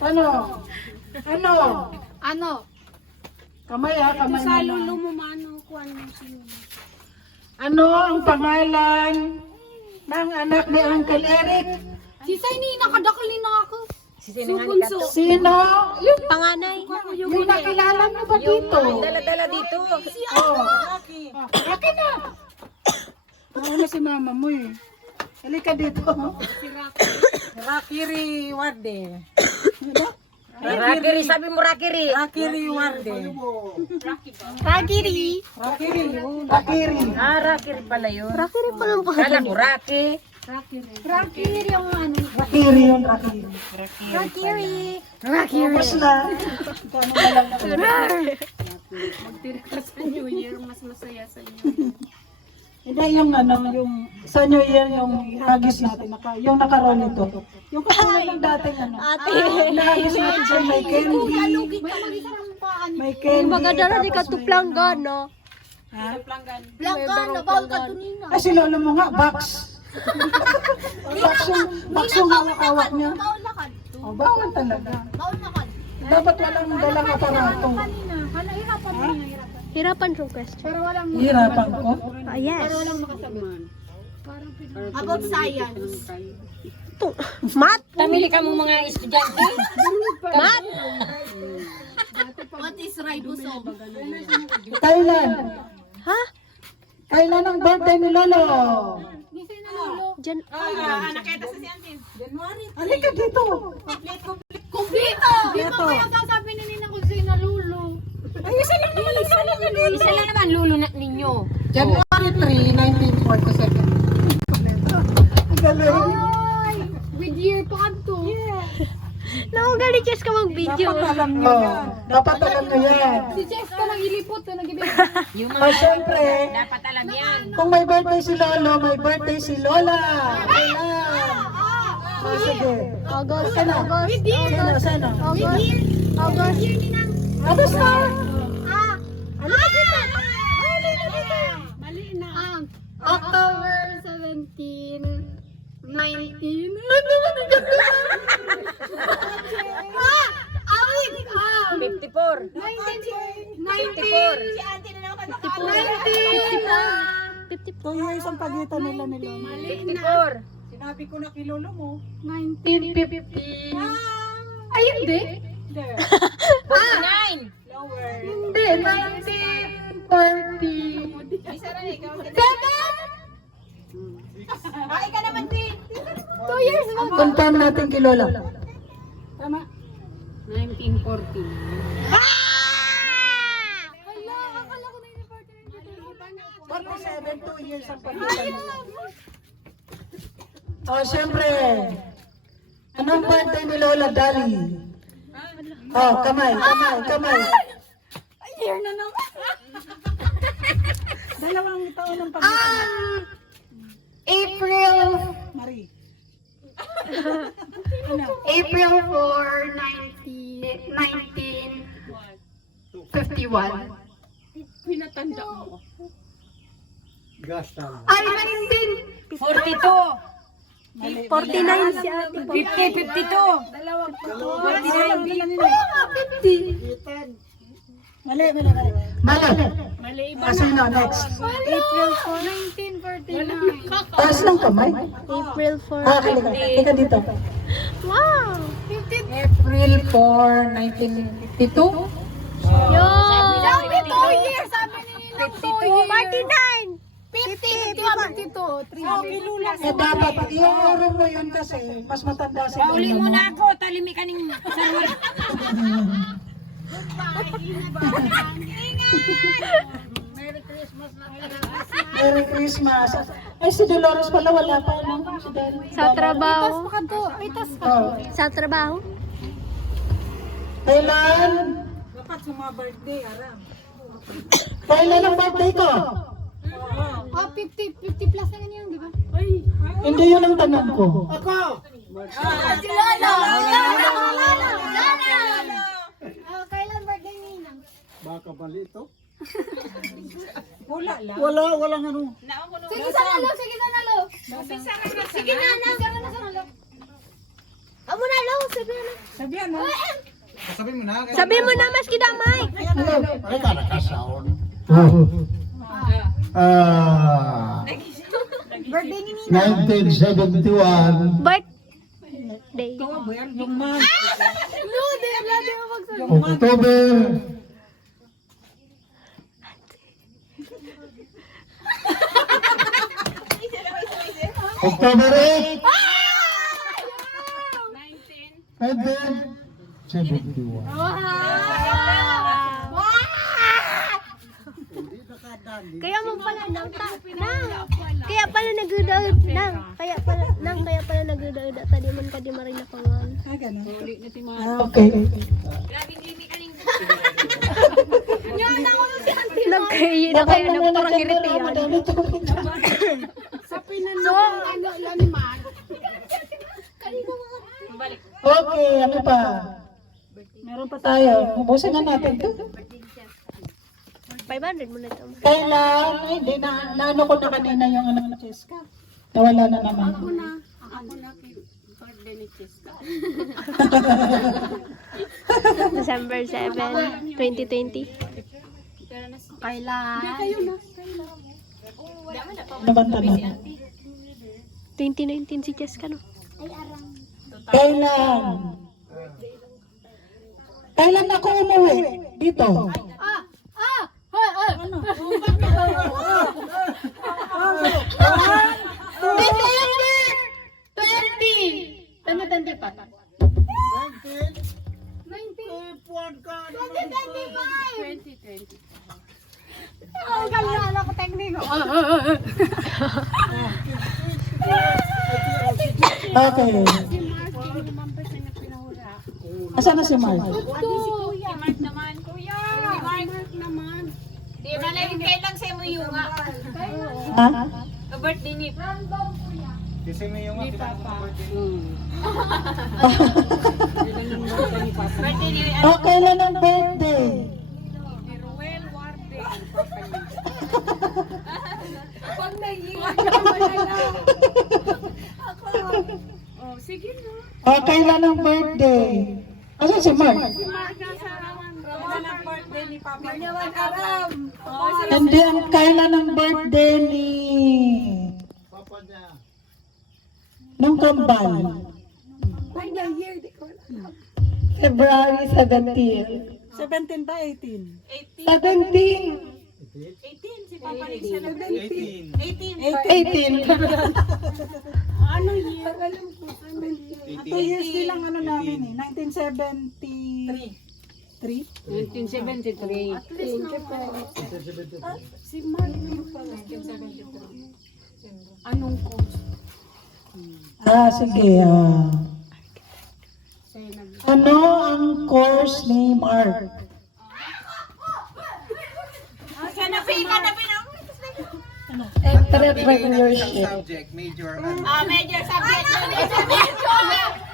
Ano? Ano? Ano? Kamay ha, kamay Sa muna. lulo mo mano ko ano sino. Ano ang pangalan ng anak ni Uncle Eric? Si Saini nakadakal ni ako. Sukunso. Sino? Yung, Panganay. yung nakilala mo ba dito? Dala-dala dito. Oh. Akin na. Nauna si mama mo eh. Halika dito. Rakiri Warde. Rakiri, sabi mo Rakiri. Rakiri Warde. Ragiri. Rakiri. Ah, Rakiri pala yun. Ragiri pa lang Kala ko Raki. Ragiri yung ano. Rakiri yun, Rakiri. Ragiri. Tapos na. Kano na lang ako. Magtira sa New Year mas masaya sa inyo. Hindi yung ano, yung sa New Year yung hagis natin, yung nakaroon ito. Yung katulad ng dating ano. Nahagis natin siya, may candy. May mag-isang paan. May candy. Magandara di ka tapos may- tuplanggan, no? Langgan na bawal ka tunina. Ah, si lolo mo nga, box. Box yung hawak-hawak niya. Bawal na ka. Oh, bawal talaga. Bawal na ka. Dapat walang dalang aparato. Kanina. Hala hirapan mo na hirapan. Hirapan yung question. Pero walang Hirapan ko. Ah, yes. makasagot. About science. Mat! Tamili ka mo mga estudyante. Mat! What is ribosome? Kailan? Ha? Kailan ang birthday ni Lolo? Gisay na lolo. Diyan. Halika dito. Kumplito! Dito kaya sasabi ni Nina kung sa'yo na lolo. Ay, isa lang naman ang Lolo ni Lolo. Isa lang naman lulo na ninyo. January 3, 1947. Ang galing. Ay! With year pa ka to. Nakagaling Jess ka mag-video. Alam niyo yan. Dapat alam niyo yan. Si Jess ka nag-ilipot na nag-ibig. Yung O syempre, dapat alam yan. kung may birthday si Lolo, may birthday si Lola. Kailan? O sige. August. Sino? Sino? Sino? August. August na. Mali na. October 17, 19. Awit! 54. 2 years ang pagitan nila ni Lolo. 54. Sinabi ko na kay lolo mo. 1950. Ay, hindi. 49. Hindi. 1940. Ay ka naman din. 2 years mo. Confirm natin kay Lola. Tama. 1940. Hala, akala ko na yung 47, 2 years ang pagitan nila. O syempre, anong birthday ni Lola Dali? Oh, kamay. year na naman. Dalawang taon ang pagitan. April Marie. April 4, 1951. Pinatanda mo. Ay, 19. 42. 49 si ate. 50, 52. 50. Mali. Sino next? April 4, 1949. Taas ng kamay. April 4. Ah, halika dito. Wow! April 4, 1952. Yo! Sabi 2 years, sabi ni Nina 2 years. 49! 50, 52, 3. Eh dapat iuuro mo yun kasi mas matanda si Pauli Lolo mo mo. na ako, talimi ka ning sarwal. Merry Christmas. Ay, si Dolores pala wala pa. No? Si Dolores. Sa trabaho. Itas Oh. Sa trabaho? Kailan? Dapat sa mga birthday, aram. Kailan ang birthday ko? Oh, 50 plus na ganyan, di ba? Ay. Hindi yun ang tanong ko. Ako! Si Lolo! Kailan birthday ni Nina? Baka balito. Wala lang. Walang ano. Sige sa Lolo, sige sa Lolo. Sige na, Nalo. Amo na, Lolo. Sabihan mo. Sabi mo na, mas kidamay. Ay, ka nakasound. Birthday ni Nina. 1971. Birthday. Yung month. October. October 8. 1971. Kaya mo pala nang kaya pala nagdudaud nang kaya pala nagdudaud tadi man ka di marin na pangan. Ah, ganun. Okay. Nagkaya na kaya na parang iritiyan. Okay, ano pa? Meron pa tayo. Ubusin na natin to. 500 mo na ito. Kailan? Ay, hindi na, naano ko na kanina yung ano na Cheska. Nawala na naman. Ako na birthday ni Cheska. December 7, 2020. Kailan? Kayo na. Ano bang tanong? 2019 si Cheska, no? Kailan? Kailan ako umuwi? Dito. Ang ganda ko tekniko. Okay. Asan na si Mark? Si Mark naman. Kuya! Si Mark naman. Di ba lang kailan sa mo yung nga? Ha? Birthday ni birthday ni Oh, kailan ang birthday? Ruel Warden. Pag nag-iwan naman na lang. Ako. Oh, sige na. Oh, kailan ang birthday? Asan si Mark? Si Mark nasa Rawan. Kailan ang birthday ni Papa? Rawan Aram. Hindi ang kailan ang birthday ni... Nung kambal. February 17. 17 ba 18? 17. 18 si Papa rin siya. 18. 18. Ano year? Alam ko. 2 years din lang ano namin eh. 1973. 1973. At least naman. Si Mark yung pala. 1973. Anong course? Ah, sige. Ano ang course ni Mark? Entrepreneurship. Subject, major, Major subject.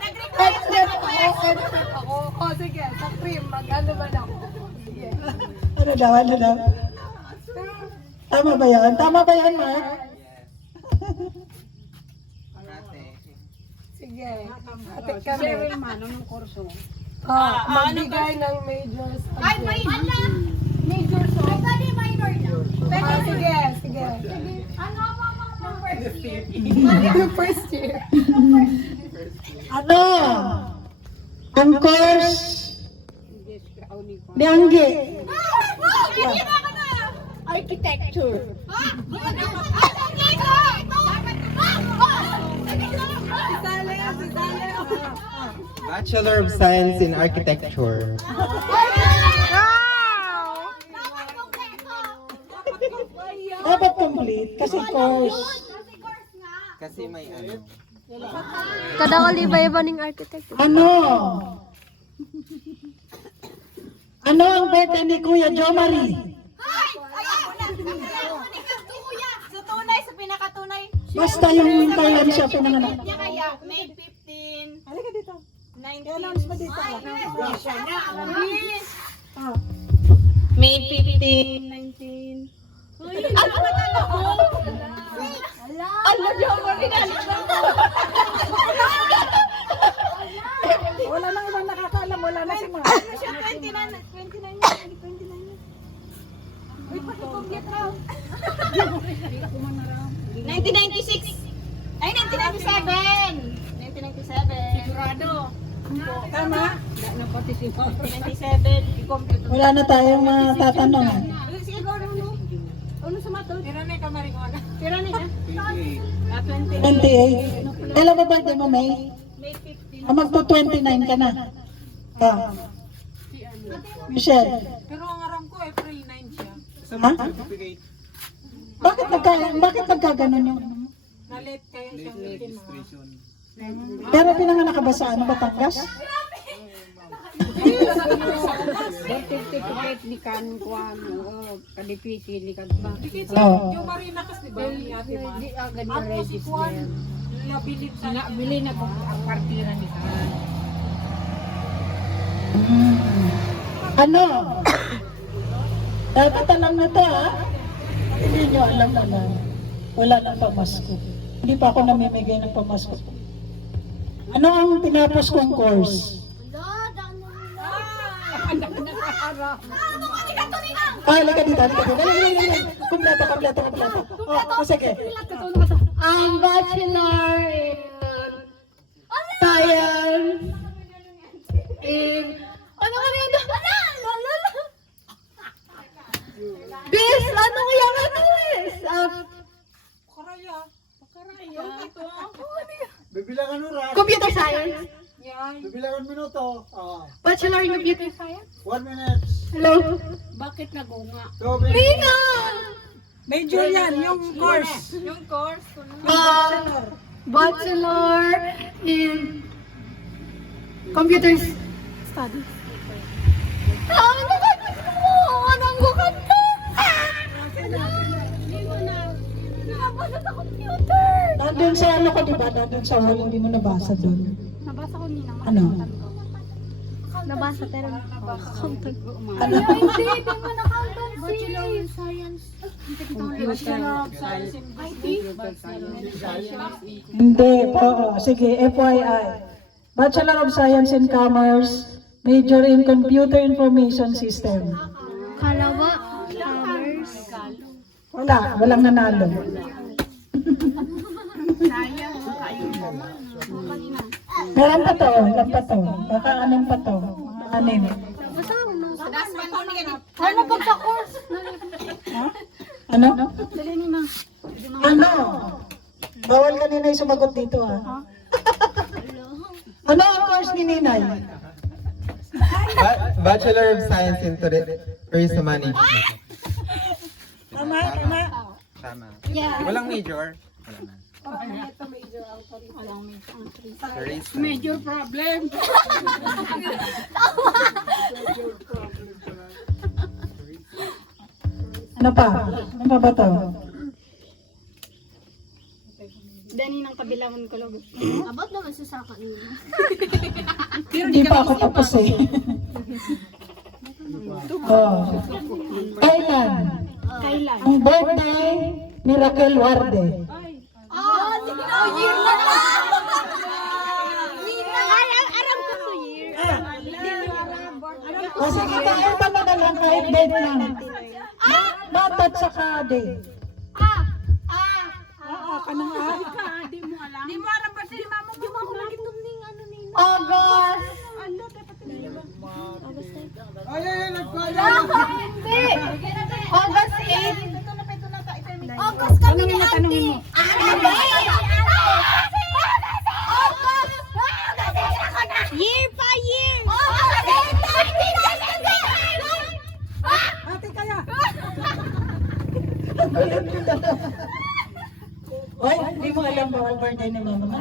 Nag-request ako. Oh, sige. Sa prim, mag-ano ba ako? Sige. Ano daw, ano daw? Tama ba yan? Tama ba yan, Mark? Sige. Ate kami. Anong kurso? Magbigay ng major subject. Ay, major subject. Ay, minor na. Pero sige, sige. Ano mo ng first year? Yung first year. Ano? Ang course ni Anggi. Architecture. Bachelor of Science in Architecture. Dapat complete kasi course. Kasi may ano. Kada iba-iba ning architect. Ano? Ano ang birthday ni Kuya Jo Marie? Sa tunay, sa pinakatunay. Basta yung kailan siya pinanganak. Niya kaya, May 15. Halika dito. 19. I-announce mo dito. Ah. May 15, 19. Ano ba tala ko? Ala, diyan mo rin. Wala Wala na si Ma. 1996. Ay, 1997. 1997. Sigurado. Tama? 1997. Wala na tayong matatanong. Sige, go, no. Ano sa matol? Tira na ka marijuana. Tira na ka. 20. 28. Kailan ba birthday mo, May? May 15. Magto-29 ka na. Michelle. Pero ang aram ko, April 9 siya. Ha? Bakit nagkaganon yung... Na-late kaya siyang meeting mo. Pero pinanganak ka ba sa ano, Batangas? Certificate ni kan kuan kadipisi ni kan ba. Oo. Yung Marinakas, di ba? Ni Ate Ma. Di agad Ako si register. Juan. Nabilib sa Bili na ko ang partira ni kan. Ano? Dapat alam na to, ha? Hindi nyo alam na wala nang pamasko. Hindi pa ako namimigay ng pamasko. Ano ang tinapos kong course? Halika dito, halika dito. Dali. Kompleto. Oh, sige. Ang bachelor in science in ano ka rin? Bis, ano kaya ano is? Karaya. Bibilangan mo ra. Computer science. Bibilangan minuto. Bachelor in computer science. 1 minute. Hello? Bakit nagunga? 2 minutes. Rina! Major yan, yung course. Yung course Bachelor in computer studies. Ano ba? Anong gukat ka? Nabasa sa computer. Nandun sa ano ko, diba? Nandun sa wall, hindi mo nabasa doon. Nabasa ko nila. Ano? Nabasa pero accountant. Ano? Hindi mo na accountancy. Bachelor in science. Hindi, oo. Sige, FYI. Bachelor of Science in Commerce, major in Computer Information System. Kalawa. Commerce. Walang nanalo. Meron pa to. Baka anong pa to? Anim. Basta ako nung ano pag sa course? Ano? Dali ni ma. Ano? Bawal kanina yung sumagot dito, ha? Ano ang course ni Ninay? Bachelor of Science in Tourism Management. Tama. Tama. Yeah. Walang major. Wala na. Tourism. Major problem. Ano pa? Ano pa ba to? Dani ng kabilangan ko log. Abot naman sa kanina. Hindi pa ako tapos eh. Oh. Kailan? Ang birthday ni Raquel Warde. Year na lang! Ay, aram ko to year. O sige, kahit ano na lang, kahit date lang. Not at saka date. Di mo alam ba si mama mo? Ako lagi tuming ano ni August! Hindi! August 8. August kami ni Auntie. Year pa year! Ate kaya. Oy, hindi mo alam ba ang birthday ni mama mo?